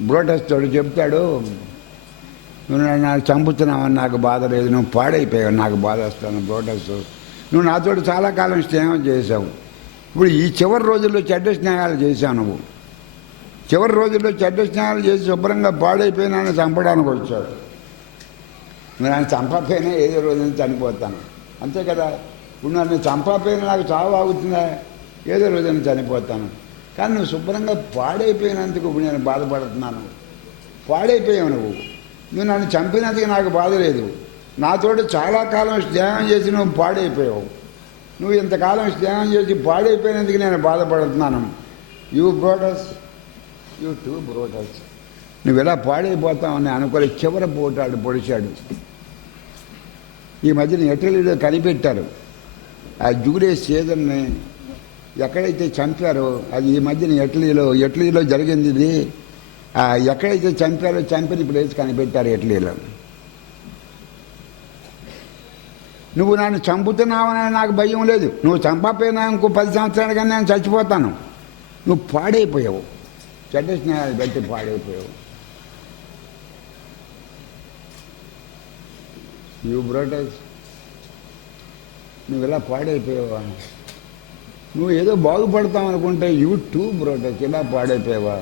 బ్రోటస్తోడు చెప్తాడు నువ్వు నన్ను చంపుతున్నావని నాకు బాధ లేదు నువ్వు పాడైపోయావు నాకు బాధ వస్తాను బ్రోటస్. నువ్వు నాతో చాలా కాలం స్నేహం చేసావు ఇప్పుడు ఈ చివరి రోజుల్లో చెడ్డ స్నేహాలు చేశావు నువ్వు. చివరి రోజుల్లో చెడ్డ స్నేహాలు చేసి శుభ్రంగా పాడైపోయినా చంపడానికి వచ్చాడు నేను ఆయన చంపకపోయినా ఏదో రోజు చనిపోతాను. అంతే కదా? ఇప్పుడు నన్ను చంపకపోయినా నాకు చావు ఆగుతుందా? ఏదో రోజున చనిపోతాను. కానీ నువ్వు శుభ్రంగా పాడైపోయినందుకు నేను బాధపడుతున్నాను. పాడైపోయావు నువ్వు. నువ్వు నన్ను చంపినందుకు నాకు బాధ లేదు. నాతోటి చాలా కాలం స్నేహం చేసి నువ్వు పాడైపోయావు. నువ్వు ఇంతకాలం స్నేహం చేసి పాడైపోయినందుకు నేను బాధపడుతున్నాను. You Brutus you too Brutus నువ్వు ఇలా పాడైపోతావని అనుకోలే చివరి పోటాడు పొడిచాడు. ఈ మధ్యన ఇటలీలో కనిపెట్టారు. ఆ జూడే సీజన్ని ఎక్కడైతే చంపారో అది ఈ మధ్యన ఇటలీలో ఇటలీలో జరిగింది ఇది. ఎక్కడైతే చంపారో చంపిన ప్లేస్ కనిపెట్టారు ఇటలీలో. నువ్వు నన్ను చంపుతున్నావని నాకు భయం లేదు. నువ్వు చంపకపోయినా ఇంకో పది సంవత్సరాలు కానీ నేను చచ్చిపోతాను. నువ్వు పాడైపోయావు. చెడ్డ స్నేహాలు పెట్టి పాడైపోయావు. యూ బ్రోటస్ నువ్వు ఇలా పాడైపోయావా? నువ్వు ఏదో బాగుపడతావు అనుకుంటే యూ టూ బ్రోటస్ ఇలా పాడైపోయావా?